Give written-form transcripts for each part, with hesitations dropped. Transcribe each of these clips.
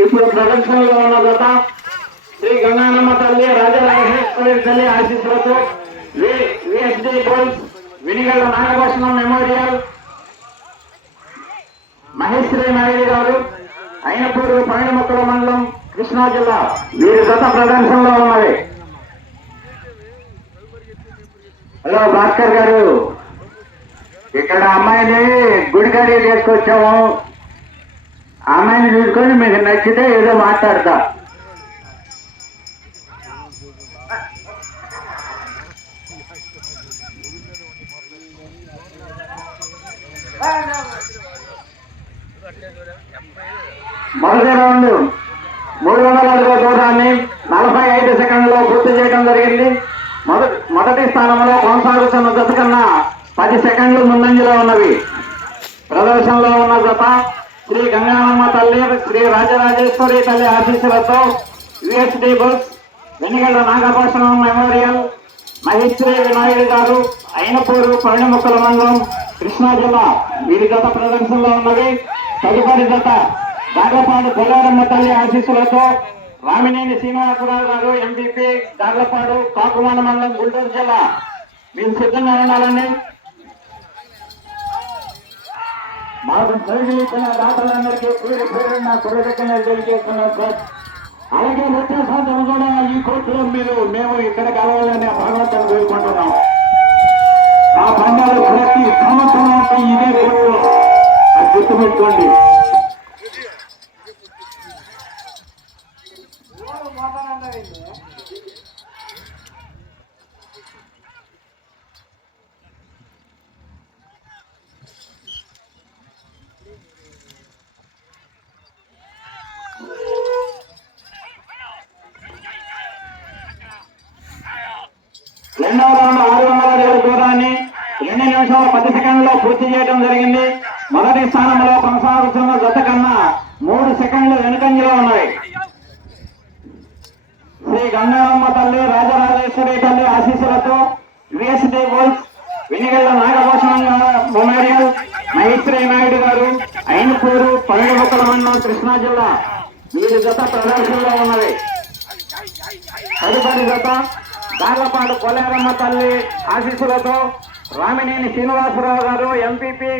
ఇప్పుడు ప్రదర్శనలో ఉన్న జత శ్రీ గంగానమ్మ తల్లి రాజరాజేశ్వరి తల్లి ఆశీస్సులతో VSD goals Vinigalla Nagabhushanam memorial Maheshwari Naidu గారు అయినపూరు పైనముక్కల మండలం కృష్ణా జిల్లా వీరి జత ప్రదర్శనలో ఉన్నవి. హలో భాస్కర్ గారు, ఇక్కడ అమ్మాయిని గుడికాడి చేసుకొచ్చాము. అమ్మాయిని చూసుకొని మీకు నచ్చితే ఏదో మాట్లాడతా. మొదటి రౌండ్ 300 అడుగుల దూరాన్ని 45 సెకండ్లలో పూర్తి చేయడం జరిగింది. మొదటి స్థానంలో కొనసాగుతున్న జత కన్నా 10 సెకండ్లు ముందంజలో ఉన్నవి. ప్రదర్శనలో ఉన్న జత శ్రీ గంగానమ్మ తల్లి శ్రీ రాజరాజేశ్వరి తల్లి ఆశీస్సులతో VSD bulls Venigalla Nagabhushanam memorial Maheshwari వినాయుడు గారు అయినపూరు పైనముక్కల మండలం కృష్ణా జిల్లా వీరి జత ప్రదర్శనలో ఉన్నవి. తదుపరి జత గార్లపాడు కొల్లారమ్మ తల్లి ఆశీస్సులతో రామినేని శ్రీనివాసరావు గారు ఎంపీపీ గార్లపాడు కాకుమాన మండలం గుంటూరు జిల్లా. మీరు సిద్ధంగా ఉండాలండి. మాకు తెలియజేసిన దాతలందరికీ పేరు పేరున్న కృతజ్ఞతలు తెలియజేస్తున్నాం సార్. అలాగే వ్యత్యాసం కూడా ఈ కోర్టులో మేము ఇక్కడ కలవాలని భగవంతుని కోరుకుంటున్నాం. ఆ పండాలు ప్రతి సంవత్సరం ఇదే కోర్టులో అది గుర్తుపెట్టుకోండి. రెండవ రౌండ్ 600 అడుగుల దూరాన్ని 2 నిమిషాల 10 సెకండ్లలో పూర్తి చేయడం జరిగింది. మొదటి స్థానంలో కొనసాగుతున్న జత కన్నా 3 సెకండ్లు వెనుకంజలో ఉన్నాయి. శ్రీ గంగానమ్మ తల్లి రాజరాజేశ్వరి తల్లి ఆశీస్సులతో VSD goals Venigalla Nagabhushanam memorial Maheshwari Naidu గారు అయినపూరు పైనముక్కల మండలం కృష్ణా జిల్లా వీరి జత ప్రదర్శనలో ఉన్నది. తదుపరి జత గార్లపాడు కొల్లారమ్మ తల్లి ఆశీస్సులతో రామినేని శ్రీనివాసరావు గారు ఎంపీపీ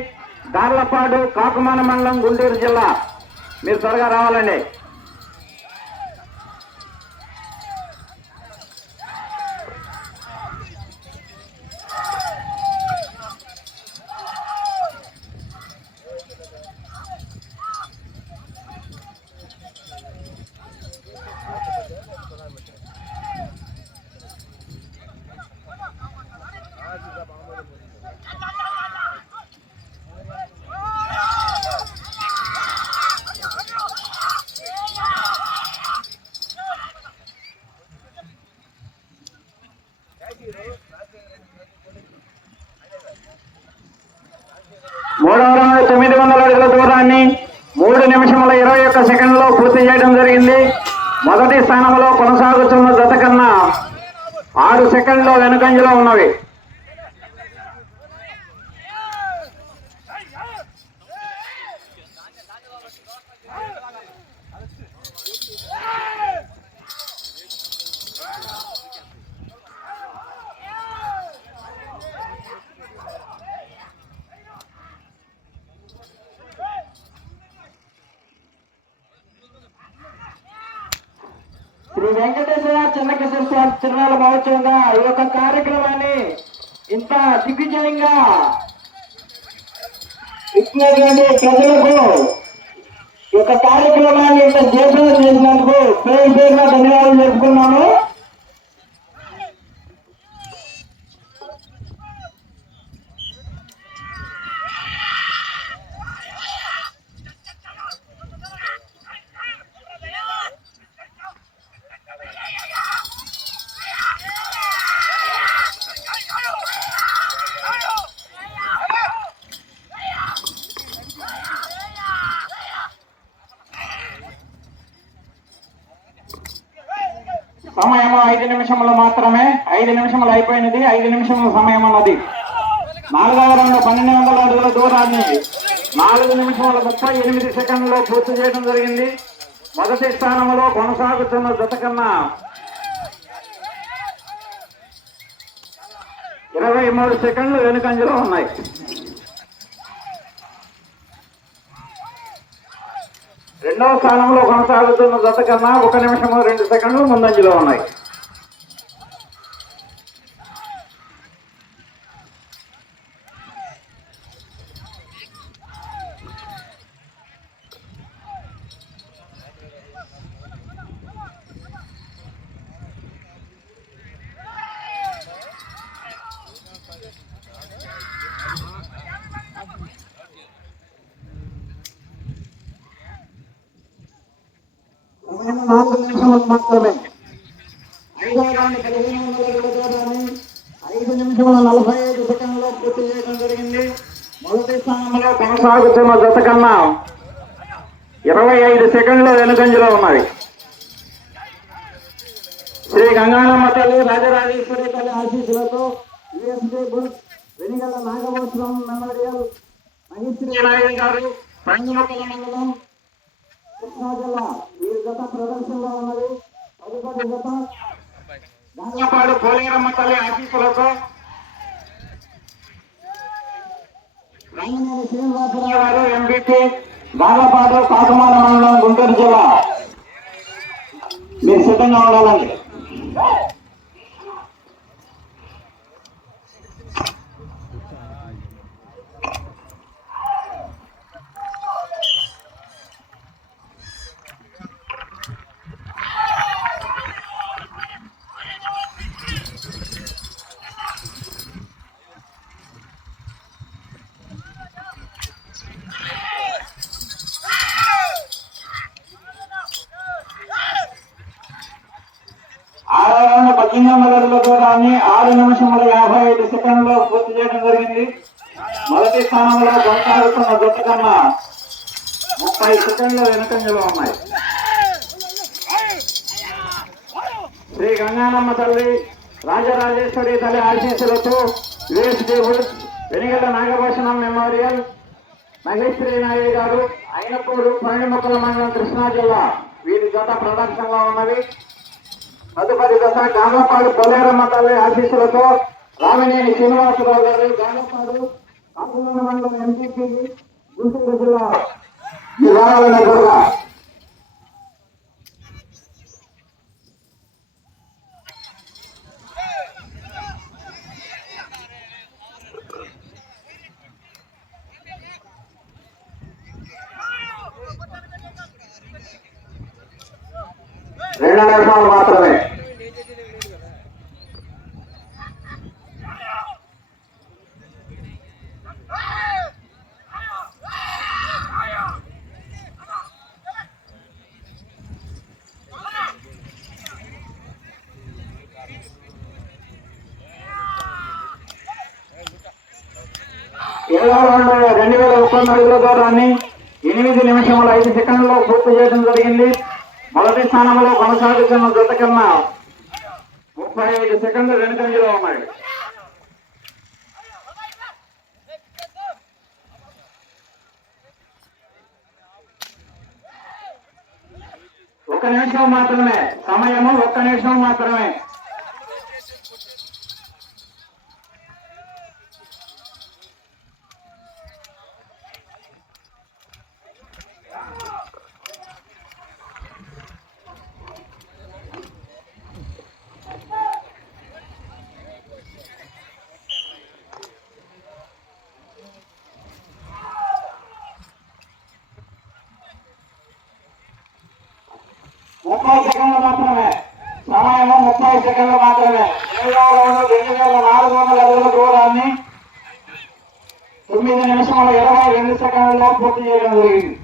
గార్లపాడు కాకుమాన మండలం గుంటూరు జిల్లా. మీరు త్వరగా రావాలండి. మూడవ రౌండ్ 900 అడుగుల దూరాన్ని 3 నిమిషముల 21 సెకండ్లలో పూర్తి చేయడం జరిగింది. మొదటి స్థానంలో కొనసాగుతున్న జత కన్నా 6 సెకండ్లు వెనుకంజలో ఉన్నవి. శ్రీ వెంకటేశ్వర చెన్నకేశ్వర స్వామి తిరునాళ్ళ మహోత్సవంగా ఈ యొక్క కార్యక్రమాన్ని ఇంత దిగ్విజయంగా ఇచ్చినటువంటి ప్రజలకు ఈ యొక్క కార్యక్రమాన్ని ఇంత జయప్రదం చేసినందుకు పేరు పేరుగా ధన్యవాదాలు చెప్పుకున్నాను. సమయం 5 నిమిషములు మాత్రమే. 5 నిమిషములు అయిపోయినది. 5 నిమిషముల సమయం అన్నది. 4వ రౌండ్ 1200 అడుగుల దూరాన్ని 4 నిమిషముల 38 సెకండ్లలో పూర్తి చేయడం జరిగింది. మొదటి స్థానంలో కొనసాగుతున్న జత కన్నా 23 సెకండ్లు వెనుకంజలో ఉన్నాయి. రెండవ స్థానంలో కొనసాగుతున్న జత కన్నా 1 నిమిషము 2 సెకండ్లు ముందంజలో ఉన్నాయి. మాత్రమే 5 నిమిషముల 45 సెకండ్లో పూర్తి చేయడం జరిగింది. మొదటి స్థానంలో కొనసాగుతున్న జత కన్నా 25 సెకండ్లు వెనుకంజలో ఉన్నది. శ్రీ గంగానమ్మ తల్లి రాజరాజేశ్వరి తల్లి ఆశీస్సులతో వెనిగల నాగభూషణం మెమోరియల్ మహిశ్రీ నాయుడు గారు పంచముఖల మండలం కృష్ణా జిల్లా ఈ జత ప్రదర్శనలో ఉన్నది. తదుపరి జత గంగపాడు పోలేరమ్మ తల్లి ఆశీస్సులతో రంగనేని శ్రీనివాసరావు గారు ఎంపీపీ గంగపాడు కాకుమాల మండలం గుంటూరు జిల్లా. మీరు సిద్ధంగా ఉండాలండి. ఆరవ 18 అడుగుల దూరాన్ని 6 నిమిషముల 55 సెకండ్లో పూర్తి చేయడం జరిగింది. మొదటి స్థానంలో కొనసాగుతున్న జత కన్నా 30 సెకండ్లు వెనుకంజలో ఉన్నాయి. శ్రీ గంగానమ్మ తల్లి రాజరాజేశ్వరి తల్లి ఆశీస్సులతో వెనిగల నాగభూషణం మెమోరియల్ మహేశ్వరి నాయుడు గారు అయినపూరు పండుముక్కల మండలం కృష్ణా జిల్లా వీరి జత ప్రదర్శనలో ఉన్నవి. తదుపరి దశ గానపాడు పోలేరమ్మ తల్లి ఆశీస్సులతో రామినేని శ్రీనివాసరావు గారు గానపాడు కాకుమాల మండలం ఎంపీపీ గుంటూరు జిల్లా వివరాలనగా రెండు నిమిషాలు మాత్రమే. ఏడవ రౌండ్ 2001 అడుగుల దూరాన్ని 8 నిమిషముల 5 సెకండ్లో పూర్తి చేయడం జరిగింది. మొదటి స్థానంలో కొనసాగుతున్న జత కన్నా 35 సెకండ్లు వెనుకంజలో ఉన్నాయి. ఒక్క నిమిషం మాత్రమే సమయము, 1 నిమిషం మాత్రమే. సెకండ్లు మాత్రమే సమయము, 30 సెకండ్లు మాత్రమే. 2400 అడుగుల దూరాన్ని 9 నిమిషముల 22 సెకండ్లలో పూర్తి చేయడం జరిగింది.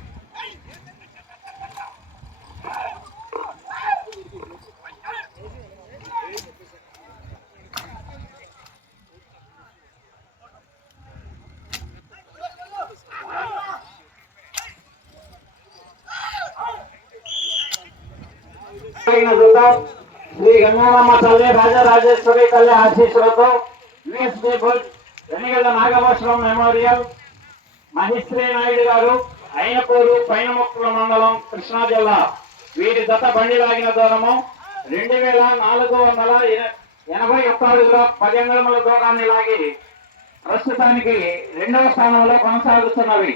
శ్రీ గంగానమ్మ తల్లి రాజరాజేశ్వరి తల్లి ఆశీస్సులతో వెనిగల నాగభూషణం మెమోరియల్ మహిశ్రీ నాయుడు గారు అయినపూరు పైనముక్కల మండలం కృష్ణా జిల్లా వీరి జత బండి లాగిన దూరము 2481 అడుగుల 10 అంగుళముల దూరాన్ని లాగి ప్రస్తుతానికి 2వ స్థానంలో కొనసాగుతున్నవి.